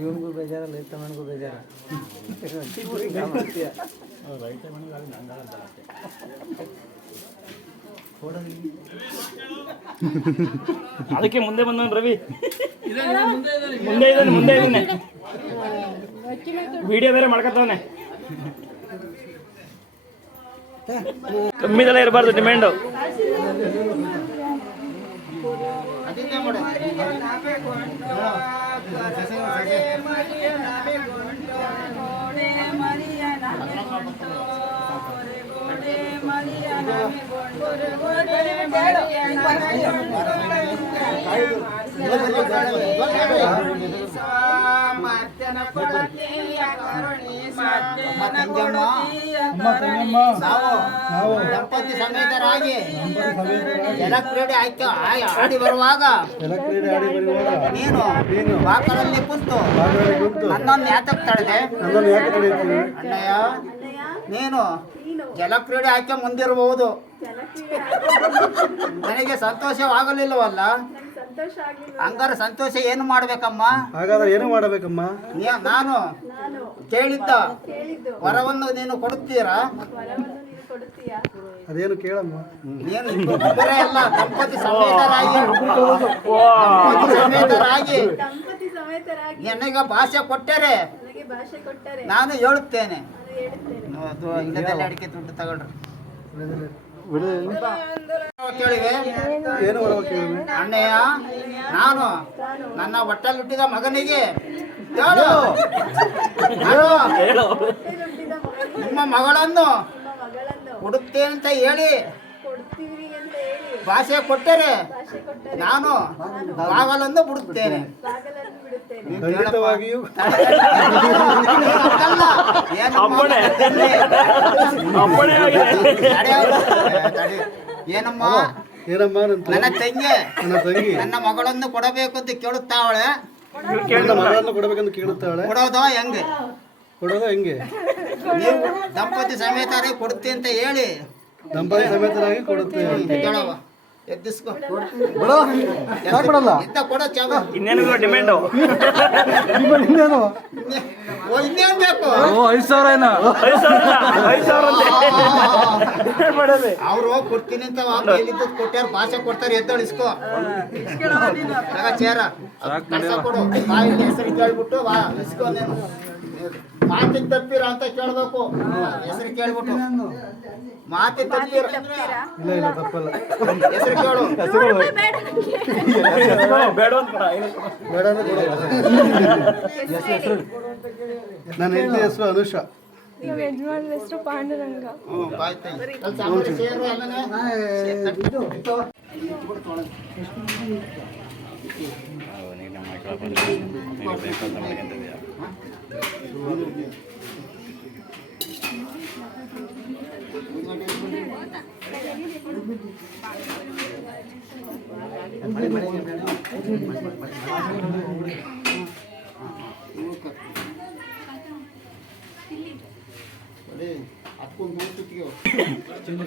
ಇವನಿಗೂ ಬೇಜಾರಲ್ಲ ತಮ್ಮನಿಗೂ ಬೇಜಾರ ಅದಕ್ಕೆ ಮುಂದೆ ಬಂದವನು ರವಿ. ಮುಂದೆ ಇದ್ದಾನೆ ಮುಂದೆ ಇದ್ದಾನೆ. ವಿಡಿಯೋ ಬೇರೆ ಮಾಡ್ಕೊತಾವನೆ. ಕಮ್ಮಿದೆಲ್ಲ ಇರಬಾರ್ದು ಡಿಮ್ಯಾಂಡು ನಾವು ದಂಪತಿ ಸಮೇತರಾಗಿ ಜಲಕ್ರೀಡೆ ಆಯ್ತು ಆಯ್- ಆಡಿ ಬರುವಾಗ ನೀನು ಬಾಕಲಲ್ಲಿ ಕುಂತು ಭಾಗದಲ್ಲಿ ಯಾತಕ್ಕೆ ತಡೆದೆ ಅಣ್ಣಯ್ಯ ನೀನು ಜಲಕ್ರೀಡೆ ಆಯ್ಕೆ ಮುಂದಿರಬಹುದು ನನಗೆ ಸಂತೋಷವಾಗಲಿಲ್ಲವಲ್ಲ? ಹಂಗಾರೆ ಸಂತೋಷ ಏನು ಮಾಡ್ಬೇಕಮ್ಮ? ಹಾಗಾದ್ರೆ ಏನು ಮಾಡಬೇಕಮ್ಮ? ನೀ- ನಾನು ಕೇಳಿದ್ದ ವರವನ್ನು ನೀನು ಕೊಡುತ್ತೀರಾ? ವರವನ್ನು ನೀನು ಕೊಡುತ್ತೀಯಾ? ಅದೇನು ಕೇಳಮ್ಮ? ನೀನು ಅಲ್ಲ ದಂಪತಿ ಸಮೇತರಾಗಿ. ದಂಪತಿ ಸಮೇತರಾಗಿ. ದಂಪತಿ ಸಮೇತರಾಗಿ. ನನಗೆ ಭಾಷೆ ಕೊಟ್ಟರೆ ನನಗೆ ಭಾಷೆ ಕೊಟ್ಟರೆ. ನಾನು ಹೇಳುತ್ತೇನೆ. ಅದು ಇಲ್ಲದಲ್ಲಿ ಅಡಿಕೆ ದುಡ್ಡು ತಗೊಳ್ರಿ. ಬಿಡಲಿ ಕೇಳಿವೆ ಏನು ಅಣ್ಣಯ್ಯ ನಾನು ನನ್ನ ಹೊಟ್ಟೆಲ್ ಹುಟ್ಟಿದ ಮಗನಿಗೆ ನಿಮ್ಮ ಮಗಳನ್ನು ಅಂತ ಹೇಳಿ. ಕೊಡ್ತೀವಿ ಅಂತ ಹೇಳಿ. ಭಾಷೆ ಕೊಟ್ಟರೆ ನಾನು ಬಾಗಲನ್ನು ಬಿಡುತ್ತೇನೆ. ಖಂಡಿತವಾಗಿಯೂ. ಏನಮ್ಮ ಅಪ್ಪಣೆ. ಅಪ್ಪಣೆ ಆಗಿದೆ. ಏನಮ್ಮ? ಏನಮ್ಮ ನನ್ನ ತಂಗಿ. ನನ್ನ ತಂಗಿ. ನನ್ನ ಮಗಳನ್ನು ಕೊಡಬೇಕು ಅಂತ ಕೇಳುತ್ತಾವಳೆ. ನನ್ನ ಮಗಳನ್ನು ಕೊಡಬೇಕಂತ ಕೇಳುತ್ತಾಳೆ. ಕೊಡೋದು ಹೆಂಗೆ? ಕೊಡೋದು ಹೆಂಗೆ? ನೀವು ದಂಪತಿ ಸಮೇತರಾಗಿ ಕೊಡುತ್ತೆ ಅಂತ ಹೇಳಿ. ದಂಪತಿ ಸಮೇತರಾಗಿ ಕೊಡುತ್ತೆ. ಕೇಳವ ಎದ್ದಿಸ್ಕೊ. ಬಿಡೋ ಯಾಕೆ ಬಿಡಲ್ಲ? ಇದ್ದ ಕೊಡೋ ಚಾವ. ಇನ್ನೇನು ಡಿಮ್ಯಾಂಡು? ಇನ್ನೇನು? ಓ ಇನ್ನೇನ್ ಬೇಕು? ಐದು ಸಾವಿರ ಏನೋ? ಐದು ಸಾವಿರ ಇಲ್ಲ, ಐದು ಸಾವಿರ ಅಂತೆ. ಏನ್ ಅವ್ರು ಕೊಡ್ತೀನಿ ಅಂತ ಎಲ್ಲಿದ್ದು ಕೊಟ್ಟಾರ ಭಾಷೆ ಕೊಡ್ತಾರೆ ಎದ್ದಳಿಸ್ಕೊ ತಗ ಚೇರ. ಕೊಡು ಬಾಯಿ ಹೆಸರು ಕೇಳ್ಬಿಟ್ಟು ಬಾ ಇಸ್ಕೊ ನೀನು. ಮಾತಿಗೆ ತಪ್ಪಿರ ಅಂತ ಕೇಳ್ಬೇಕು. ಹೆಸರು ಕೇಳ್ಬಿಟ್ಟು. ಮಾತಿಗೆ ತಪ್ಪಿರ? ಇಲ್ಲ ಇಲ್ಲ ತಪ್ಪಲ್ಲ. ಹೆಸರು ಕೇಳು. ಬೇಡ ಬೇಡ. ನನ್ನ ಹೆಂಡತಿ ಹೆಸರು ಅನುಷ. ನಿಮ್ಮ ಯಜಮಾನ್ ಹೆಸರು ಪಾಂಡುರಂಗ. ಬಾಯ್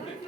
ತಾಯಿ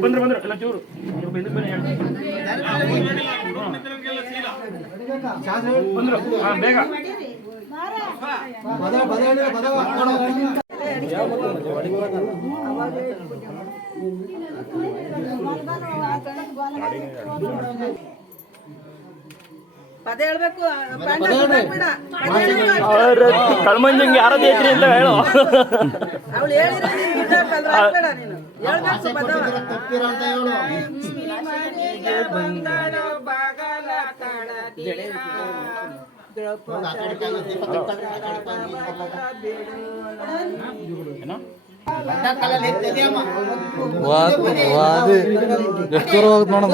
ಬಂದ್ರು ಬಂದ್ರು ಎಲ್ಲ ಚೂರು ಇವ್ರು ಬಂದ್ರು ಬನ್ನಿ ಹೇಳ್ತೀನಿ. ಬಂದ್ರು ಹಾ ಬೇಗ ಪದ ಹೇಳ್ಬೇಕು ಬೇಡ ಕಳ್ಮಂಜಂಗೆ ಯಾರದ್ದು ಐತ್ರಿ ಅಂತ ಹೇಳು ಬಂದನೋ ಬಾಗಲ ಎಷ್ಟೋರ್ ಹೋಗುತ್ತೆ ನೋಡೋಣ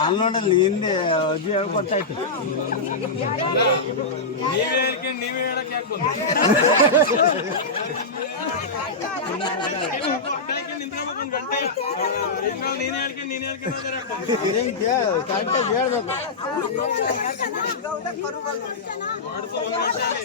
ಅಲ್ಲಿ ನೋಡಿ ಹಿಂದೆ ಅಜ್ಜಿ ಹೇಳ್ಕೊಡ್ತಾ ಇತ್ತು ನೀವೇ ಹೇಳ್ಬೇಕು.